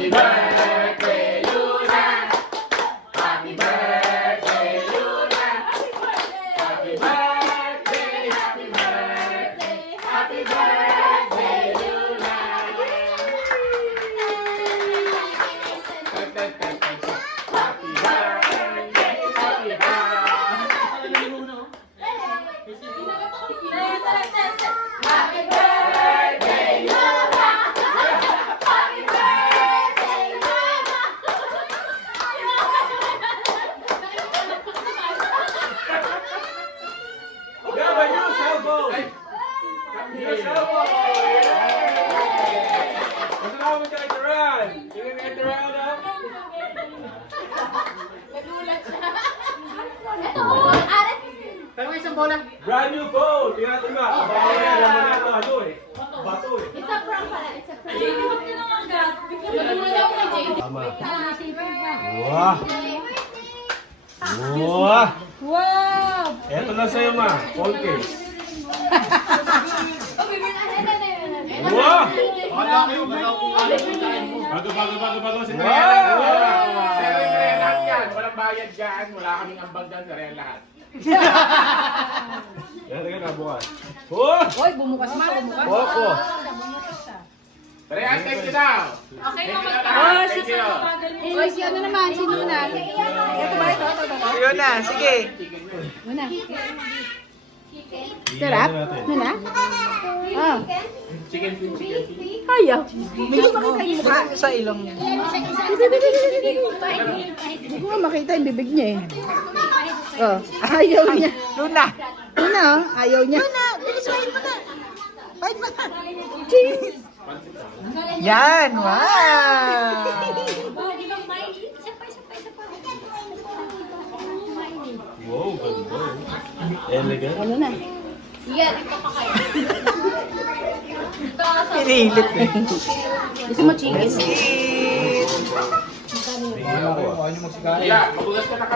Happy birthday, Luna. Happy birthday, Luna. Happy birthday, happy birthday, happy birthday, Luna. Happy birthday, happy Happy birthday, Luna. Happy birthday, Luna. Grab a new cell phone! New cell phone! Masalamat ka kay Teran! Tingnan kay Teran, ha? Nagulat siya. Ito, arat. Pero may isang bola. Brand new phone! Tingnan natin ba? Baka yan, laman na ito, ano eh. Bato eh. It's a prank pala. It's a prank. Huwag ka lang agad. Nagulat ako kay Jay. Tama. Wow. Wah! Wah! Wow! Eto na sa'yo, ma. Phone case. Wah! Bago si Teran. Sere lahat yan. Walang bayad dyan. Wala kaming ambag dyan. Sere lahat. Yan, tingnan na, bukas. Oh! Hoy, bumukas pa, bumukas. Opo. Sere, thank you daw. Okay Thank you naman. lahat. Thank you. Hoy, si ano naman, si Luna. Ito ba, ito. Yun na, sige. Luna. Sarap? Luna? Ah. Chicken feet, chicken feet. Ayaw. Hindi ko makita yung mukha. Sa ilong niya. Hindi ko nga makita yung bibig niya eh. Oh, ayaw niya. Luna. Luna, oh, ayaw niya. Bilis, wait mo na. Wait mo na. Yan, wow. Wow, ganda. Elegant. Ano na? Yan, ito pa kayo. Pinilit eh. Gusto mo chicken? Sweet. Yeah, mabugas ka na